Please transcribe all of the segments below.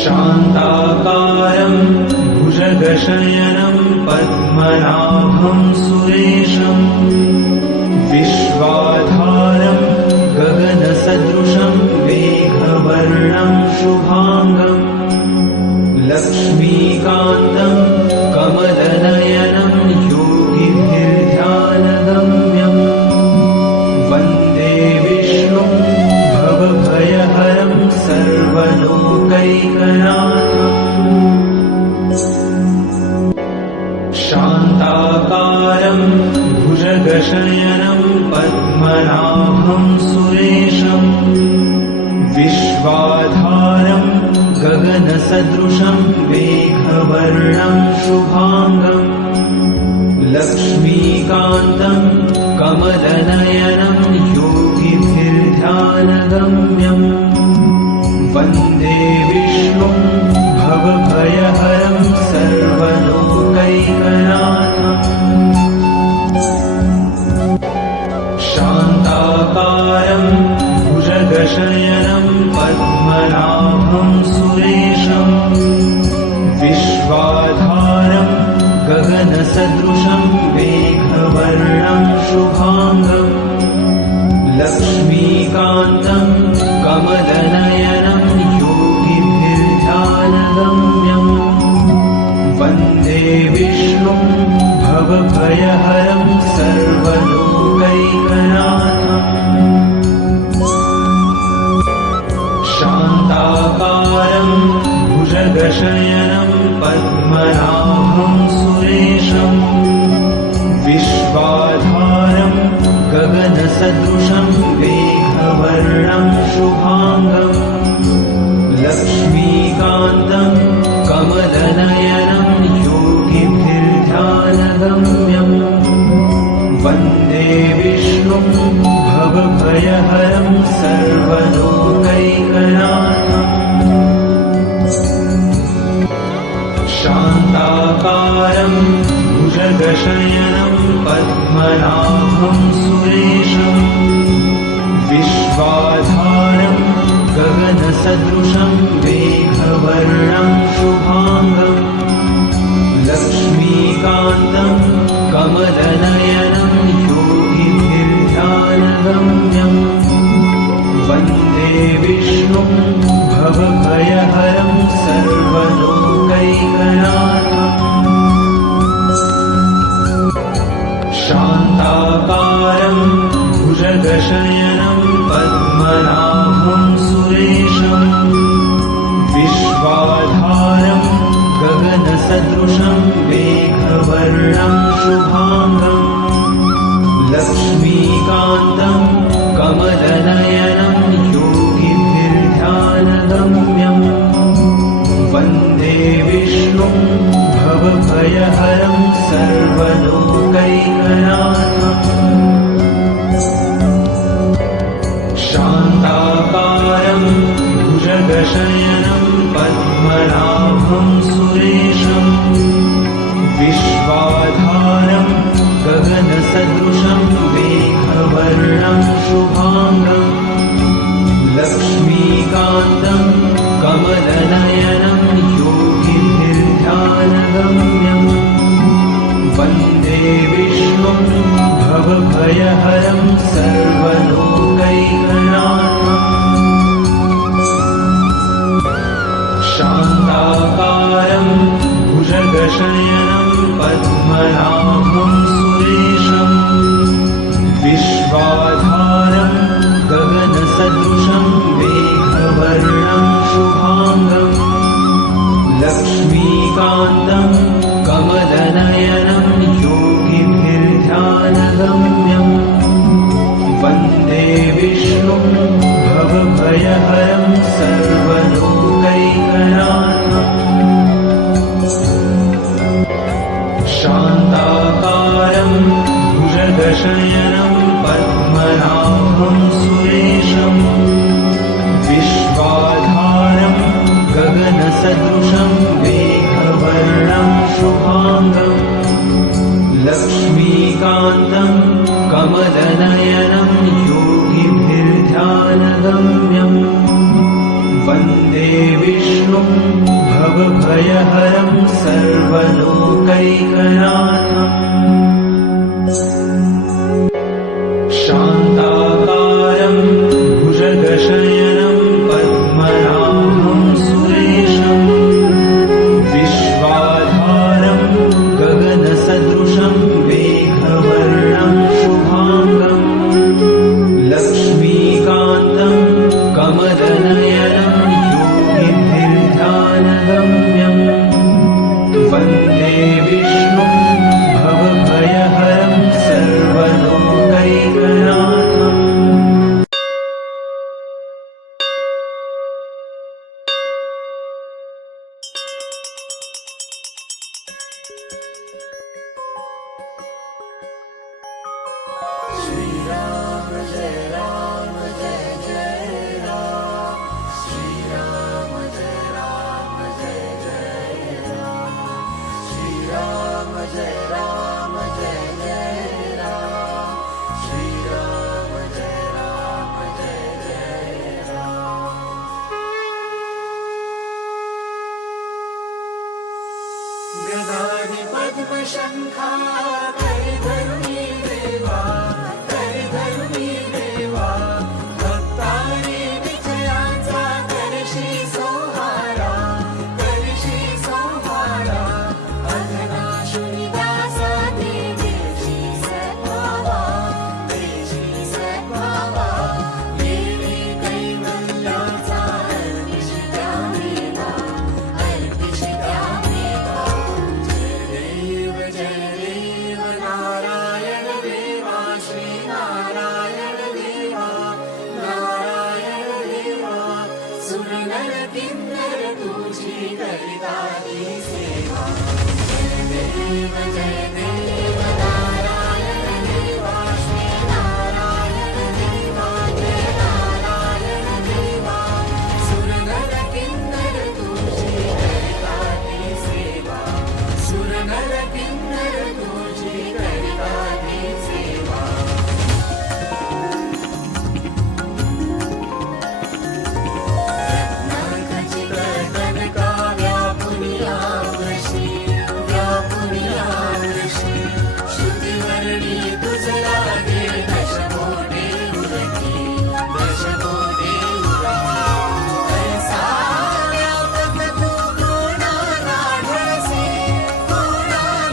शान्ताकारं भुजगशयनं पद्मनाभं सुरेशं विश्वाधारं गगनसदृशं मेघवर्णं शुभांगं लक्ष्मीकान्तं कमलनयनं योगिभिर्ध्यानगम्यं वन्दे विष्णुं भवभयहरं सर्वलोकैकनाथम् शान्ताकारं भुजगशयनं पद्मनाभं सुरेशं विश्वाधारं गगनसदृशं मेघवर्णं शुभांगं लक्ष्मीकान्तं कमलनयनं योगिभिर्ध्यानगम्यं वन्दे विष्णुं भवभयहरं सर्वलोकैकनाथम् शान्ताकारं भुजगशयनं पद्मनाभं सुरेशं विश्वाधारं गगनसदृशं मेघवर्णं शुभांगं लक्ष्मीकान्तं कमलनयनं योगिभिर्ध्यानगम्यं वन्दे विष्णुं भवभयहरं सर्वलोकैकनाथम् शान्ताकारं भुजगशयनं पद्मनाभं सुरेशं विश्वाधारं गगनसदृशं मेघवर्णं शुभांगं लक्ष्मीकान्तं कमलनयनं योगिभिर्ध्यानगम्यं वन्दे विष्णुं भवभयहरं सर्वलोकैकनाथम् शान्ताकारं भुजगशयनं पद्मनाभं सुरेशं विश्वाधारं गगनसदृशं मेघवर्णं शुभांगं लक्ष्मीकान्तं कमलनयनं योगिभिर्ध्यानगम्यं वन्दे विष्णुं भवभयहरं सर्वलोकैकनाथम् शान्ताकारं भुजगशयनं पद्मनाभं सुरेशं विश्वाधारं गगनसदृशं मेघवर्णं शुभांगं लक्ष्मीकान्तं कमलनयनं योगिभिर्ध्यानगम्यं वन्दे विष्णुं भवभयहरं सर्वलोकैकनाथम् शान्ताकारं भुजगशयनं पद्मनाभं सुरेशं विश्वाधारं गगनसदृशं मेघवर्णं शुभांगं लक्ष्मीकान्तं कमलनयनं योगिभिर्ध्यानगम्यं वन्दे विष्णुं भवभयहरं सर्वलोकैकनाथम् शान्ताकारं भुजगशयनं पद्मनाभं सुरेशं विश्वाधारं गगनसदृशं मेघवर्णं शुभांगं लक्ष्मीकान्तं कमलनयनं योगिभिर्ध्यानगम्यं वन्दे विष्णुं भवभयहरं सर्वलोकैकनाथम् शान्ताकारं भुजगशयनं पद्मनाभं सुरेशं विश्वाधारं गगनसदृशं मेघवर्णं शुभांगं लक्ष्मीकान्तं कमलनयनं योगिभिर्ध्यानगम्यं वन्दे विष्णुं भवभयहरं सर्वलोकैकनाथम् शान्ताकारं भुजगशयनं पद्मनाभं सुरेशम् विश्वाधारं गगनसदृशं मेघवर्णं शुभाङ्गम् लक्ष्मीकान्तं कमलनयनं योगिभिर्ध्यानगम्यम् वन्दे विष्णुं भवभयहरं सर्वलोकैकनाथम् गदाधि पद्मशङ्खा करिधरुणी देवा करिधरुणी देवा भक्तारी विजयाचा करशी सोहारा अघनाशुनी दासा देशी सद्भावा देवी कैवल्याचा अर्पिष्टा देवा जय देव नारायण देवा श्री नारायण देवा सुरनर किन्नर तुझी करिता ती सेवा जय देव नारायण देवा श्री नारायण देवा जय नारायण देवा सुरनर किन्नर तुझी करिता ती सेवा सुरनर किन्नर तुझी करिता ती सेवा रत्नाखचित कनका व्यापुनियावशी श्रुतिवर्णी तुझ लागे दशमोटे उरकी ऐसा व्यापक तू कोणा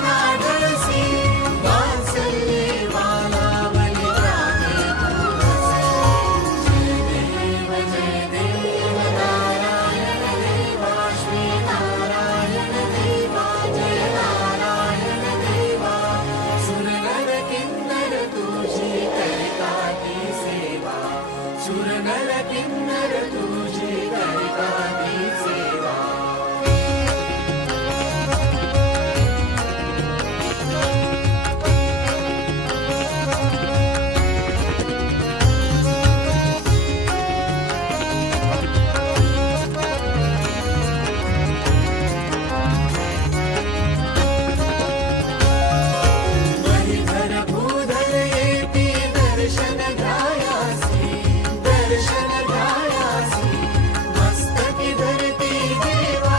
नाढळसी वात्सल्ये वाला बलिदाने जय देव नारायण देवा श्री नारायण देवा जय नारायण देवा सुरनर किन्नर तुझी करिता ती सेवा सुरनर किन्नर तुझी करिता ती सेवा हरिधर भूधर येती दर्शन घ्यायासी मस्तकी धरती देवा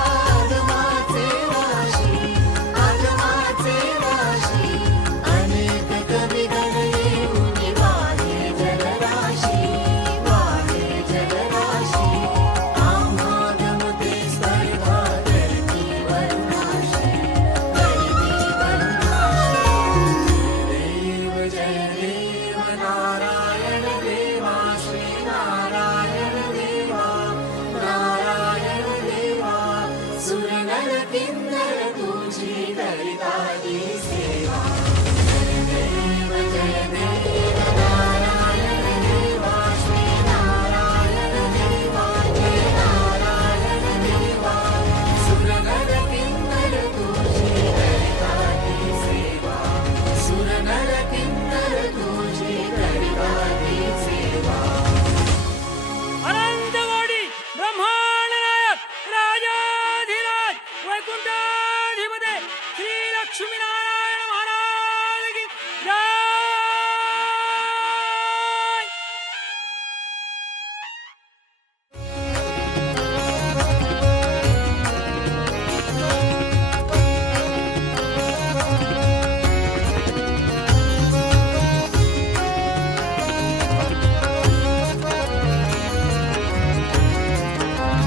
आगमाचे राशी अनेक कविगण येऊन वाहे जलराशी आम्हा गमते स्पर्धा धरती वरुणाशी जय देव नारायण देवा श्री नारायण देवा सुरनर किन्नर तुझी करिता